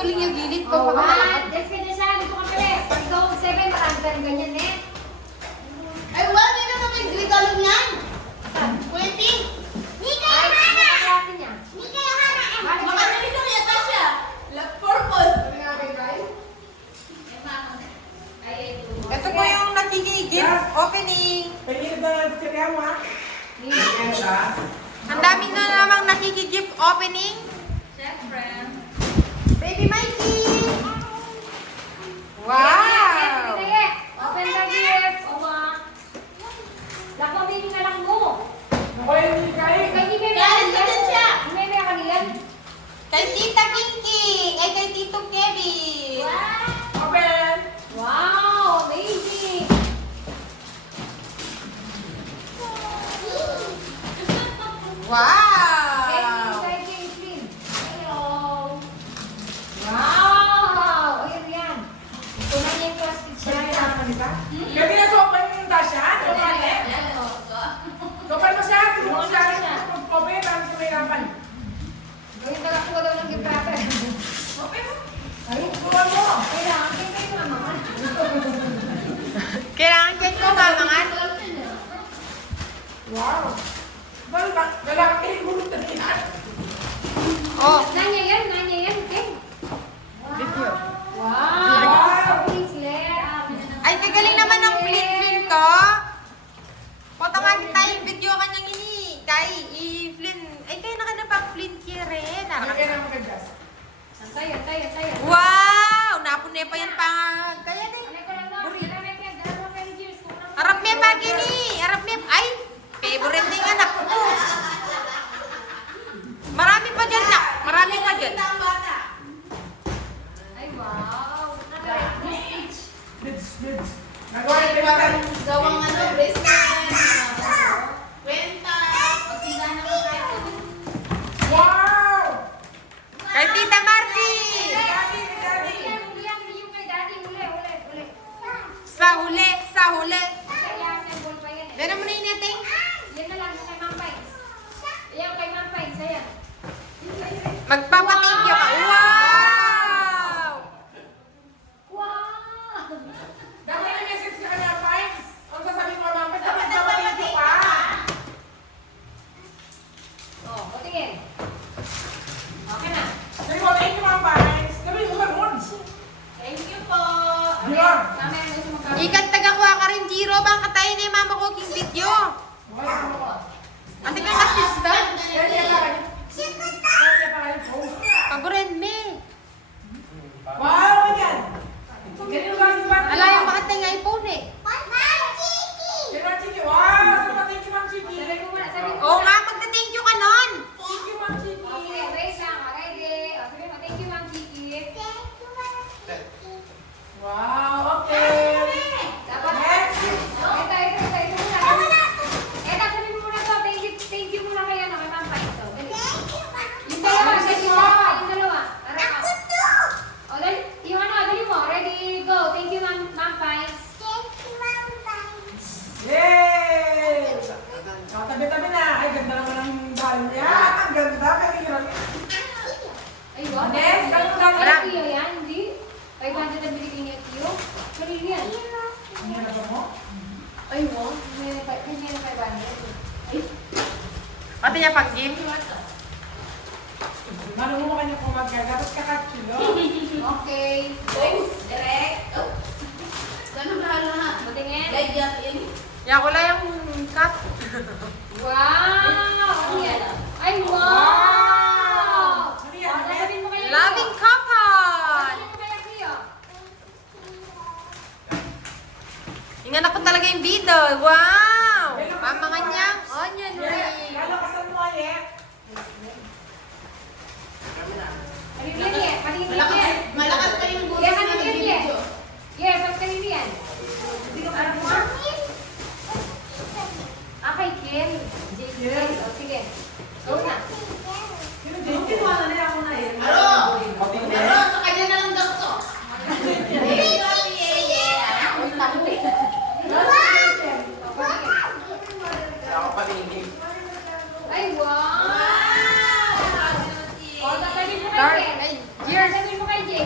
patuling yung gilid ko. Oh, 1. Let's get siya. Dito ka pala. Pag go 7, marami ka rin ganyan eh. Ay, wala din na may grigalong yan. Saan? Pwede. Nika Ay, Yohana. ano ang klase niya? Nika Yohana. Bakit? Makanalito kaya ta siya. Purple. Ito po yung nakikigip opening. Ang dami na namang nakikigip opening. Siyempre. Baby Mikey! Yes, Wow! sige, sige. Open the gifts. Oma. Nakamili na lang mo. Kay ni Bebe Kaya nandun siya. Ni Bebe ka niyan. Kay Tita Kinky! Ay, kay Tito Kevin! Wow, amazing. Wow! Kay Caitlyn. Hello. Wow. Ayan yan. Ito na yung plastic siya. Gawin ka lang po daw ng gift wrapper. Ay, kailangan kayo na mga. Kailangan check ko, mamangan. Oh, Nanya yan, Ken. video. Wow. Bracelet. Ay, kagaling naman ng flint ko. Pota nga tayo video kanyang ini. Kay, i-flint. Ay, kaya nakadapag-flint kaya rin. Tayo. Wow! Napunay pa yan pa. Kaya na. Ano ko lang no? Dalawa yan, dalawa kayo cheers. Harap niya pa gini. Harap niya. Ay, favorite na yung anak ko. Marami pa dyan na. Marami pa dyan. Ay, wow. Stitch. Gawang ano, bracelet. Kwenta. Pagtindahan ng kahit ano. Kay Tita Marty. Hindi yung kay daddy. Uli. Sa huli. Kaya symbol pa yan eh. Meron mo na yung nating? Yan na lang yung kay Ma'am Pines. Ayan, kay Ma'am Pines. Ayan. Magpapating ka. Wow! Wow! Oh, patingin. Okay na. Thank you po. Mamaya na siya magkakaroon. Ikat tagakuha ka rin, Jiro. Bang katayin na yung mama ko king video. Ante ka nga sister. Pagurin me. Ala yung makatay nga iPhone eh. Sabi mo Oo muna. nga, magta-thank you ka nun. Oh, sige, wait lang. Ready? Oh, sabi mo, thank you, Ma'am Kiki. Dapat. Ito muna. Eto, sabi mo muna to. Thank you muna kay ano, kay Ma'am Pines. Oh, dali. Yung dalawa. Harap ka. Oh, dali. Yung ano, dali mo. Ready, go. Thank you, Ma'am Pines. Tabi-tabi na. Ay, ganda naman ang balo niya. Ang ganda. Kahirap. Ay, wow. Yes, ganun lang. Wala Tiyo yan, hindi. 500 ang binigay niya, Tiyo. Kanina yan. Ang hirap mo? Ay, wow. Kanya na 500. Ay. Pati niya pag-game. Marunong mo kanya kumagka. Dapat kakatsulo. Okay. Thanks, direct. Ganun na lahat. Patingin. Guide yan. Yan ko lang yung cut. Wow! Ano yan? Ay, wow! Ano yan? Sabihin mo kaya Loving couple. Sabihin mo kaya Tiyo. Ingan ako talaga yung video. Wow! Pamangan niya. Onion ring. Lalakasan mo, Ayek. Patingin yan. Patingin yan. Malakas pa yung bukas Yes, na patingin yan. nag-video. Yes, patingin yan. Ano mo? Kay Ken. Ken. O, sige. Go na. Yung kinuha na niya ako na eh. Aro! Aro, sa kanya na lang daw to. Ay, wow! O, sasabihin mo kay Dark. Ken. Ay, Cheers. Sasabihin mo kay Jen.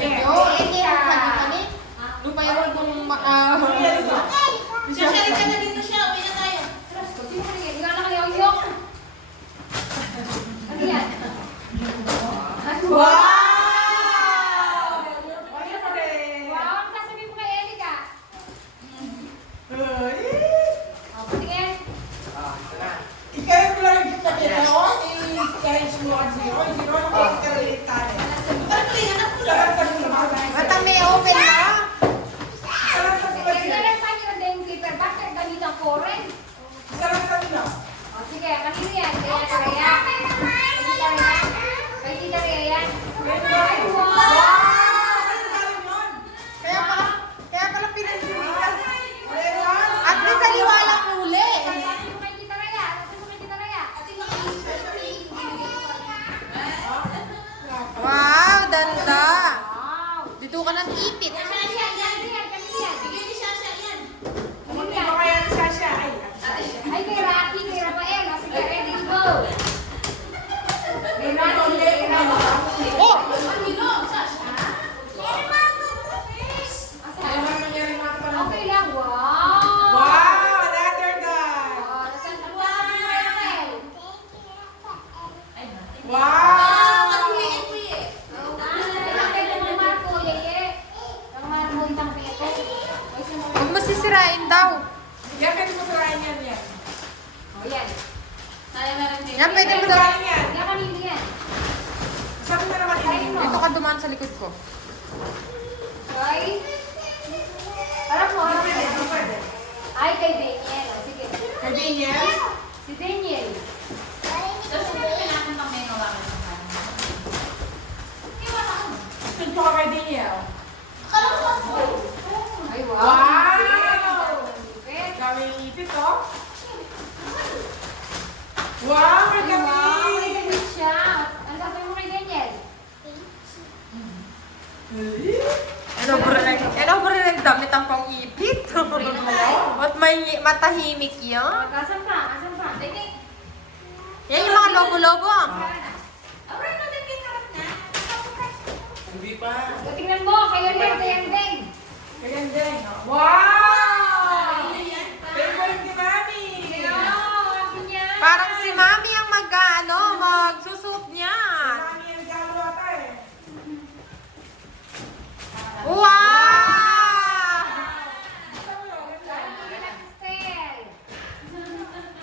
Yo, hindi ako kani-kani. Mayroon kong Sasali ka na dito siya. Uwi na tayo. Sino ka niya? Hindi ka nakaliwag-yok. Ano yan? Wow! Wow, ang sasabihin mo kay Erika. Ay! Tingin. Ikaw yung pala yung nakita ko, i-challenge mo ang zero. Yung zero, nakikita tayo. Sarap sa mga. At ang may open na. Sarap sa mga. Kailan pa niyo na yung paper bag? Gamit ang foreign. Sarap sa mga. O sige, kanino yan? Kaya Rhea. Kay Tita Rhea yan. Ay, wow! Kaya pala pinagsulitan. At may saliwalang huli. Sabi mo kay Tita Rhea. Sabi mo kay Tita Rhea. Wow, danda. Wow! Dito ka ng ipit. Kanino yan? Kanino yan? Bigyan ni Sasha yan. Kanino Hindi yan? ko kaya ni Sasha. Ay, Ay, kay Rocky, kay Rafael. O sige, ready, go! Kay Rocky, kay Rafael. Oh! Okay lang, wow! wow, another guy. Oh, nasaan si Rafael? Wow. Kasuliin mo eh. Kay Mang Marco, yeye. Mang Marco, itang pito. Ay, sino mo? Huwag mo sisirain daw. Yan, pwede mo sarayan yan yan. Oh, yan. Tayo meron din. Yan, pwede mo Pwede daw. mo yan. Yan, kanino yan? Sabi na naman Kain mo. Dito ka dumaan sa likod ko. Roy? Harap mo, harap mo. Pwede, pwede. Ay, kay Daniel. O, sige. Kay Daniel. Si Daniel. Tapos sabi natin pang may hawakan ng kanan. Ito ka kay Daniel. Akala ko kasi. Ay, wow. Wow! Lupit. Dami ipit, oh. Wow, may Ay, wow. May kami. damit siya. Ano sasabihin mo kay Daniel? Hello, bro, nagdamit ang pang-ipit. At may matahimik yun. Asan pa? Asan pa? Yan yung mga logo-logo. Alright, no, din kay Karat na. Hindi pa. So, tingnan mo. Kayo rin, Deng. Ganyan din. Wow! Favorite ni Mami. Akin yan. Parang si Mami ang magsusuot niyan. Mami ang galo ata eh. Wow! Estelle.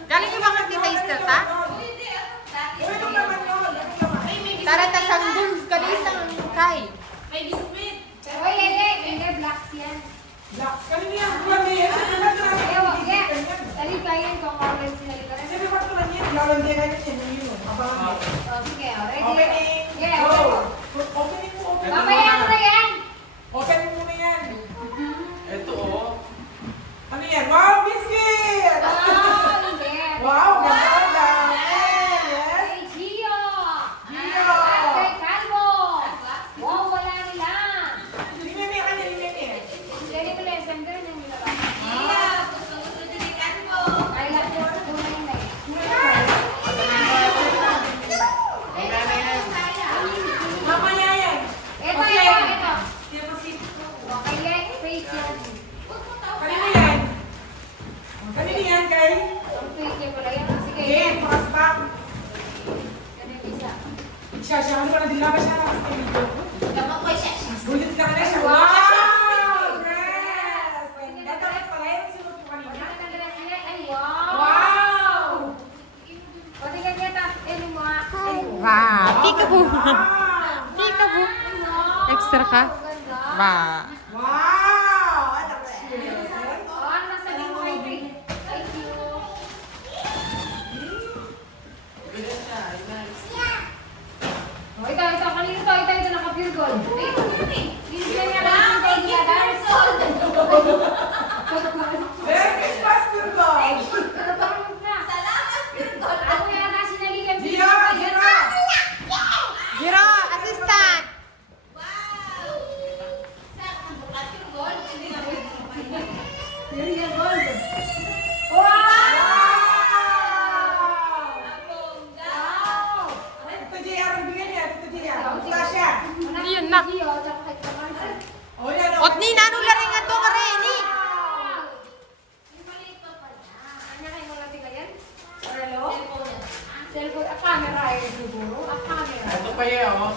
Galing yung mga Tita Esther, ta? Hindi ah. Dati. Uy, ito naman yun. Ito naman. Tara, tasanggol ka din sa kay. May biscuit. Oy, hindi. Blacks yan. Blacks. Kanina yan. Buwan na yan. Sabi ba ito naman? Ayaw, yeah. Dali ka yan kung orange sinali ka rin. Sabi ba ito lang yan? Gawin din kayo siya ng yun. Abangan mo. O, sige. O, ready? Opening. Yeah, Go. okay. Opening mo. Opening. Mamaya mo na yan. Opening mo na yan. Ito oh. Ano yan? Wow, biscuit! Oh, hindi. Wow, ganda. Yes. Kay Gio. Gio. At kay Calvo. Wow, wala nila. Tingnan niya kanya, tingnan niya. Dali ko lang, sender yung nilabas. Iya, gusto din ni Kanbo. Kaya lahat yung tunay na eh. Mamaya yan. Ito. Okay, fake yan. Kanina yan. Kanina yan, kay? Ang fake yan pala yan. Sige, Okay, yan. pakas back. Ganun isa. Siya, ano ka na din labas siya na kasi video. Dapat ko siya. Gulit ka na siya. Wow! Wow! Yes! Ganda ka pala yan. Sunod ko Ang kanina. ganda na sila. Ay, wow! Wow! O, tingnan niya, tapos, mo nga. Ay, Wow, peekaboo. Wow! Peekaboo. wow! Extra ka? Ang ganda. Ba. Wow! Anak siya. O, ano nasabihin mo kay Faye? Thank you. Ganyan siya. Nice. O, ito, kanino to? Ito, naka-pure gold. Ay, ito yun eh. Bibigyan niya Wow, kami thank ng you, person. Merry Christmas, Virgo! Salamat, Virgol. Ako yata sinalikan Giro! Giro! Giro, assistant. Wow! Saan ang bukas, Virgol? Hindi na pwede kumain. Pure gold. Wow! Ang bongga. Ito, JR, ang bigyan niya. Ito, JR. Buka siya. Yun na. Gio, Ini, nano la rin nga to ka rin, ini. Kanya kayo mga tigayan? Relo? Cellphone. Ah, camera eh, siguro. Ah, camera. Ito pa yan, oh.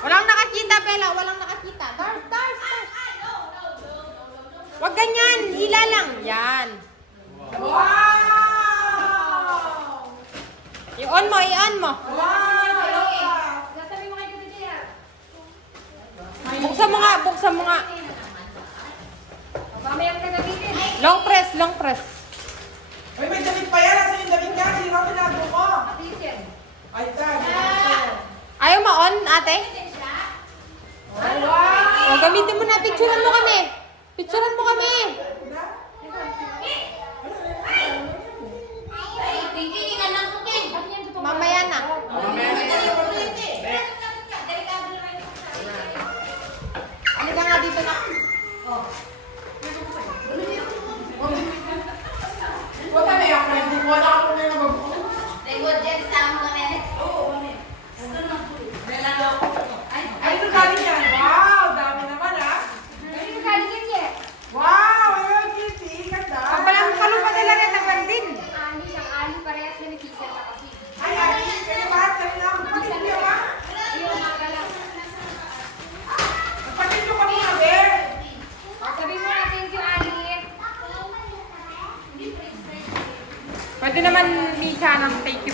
Walang nakakita, Bella. Walang nakakita. Dars, Dars, Dars. Wag ganyan. Hila lang. Yan. Wow! I-on mo, i-on mo. Wow! Sasabi mo kayo dito yan. Buksan mo nga, buksan mo nga. Mamaya mo na gamitin. Long press, long press. Uy, may damit pa yan. Nasaan yung damit niya? Sino ang tinago ko? Atis yan. Ay, tag. Ayaw mo on, ate? Wow! O, gamitin mo na. Picturean mo kami. Picturean mo kami. Pati yan totoo. Mamaya na. Mamaya na yan. Halika nga dito na. Wala na yung friend. Wala ako na yung mag- Ay, ito galing yan. Wow! Dami naman ah. Dali ka galing yan. Wow! Ay, kitty. Ganda. Ang palang kalupa nila rin ng bandin. Ali, ang ali parehas na nagkisa ka kasi. Ay, ay, kayo ba? Kayo na. Kapatid niyo ba? Ayun, mga gala. Kapatid niyo kami na, Bear. Sabi mo na thank you, Ali. Pwede naman, Lisa, ng thank you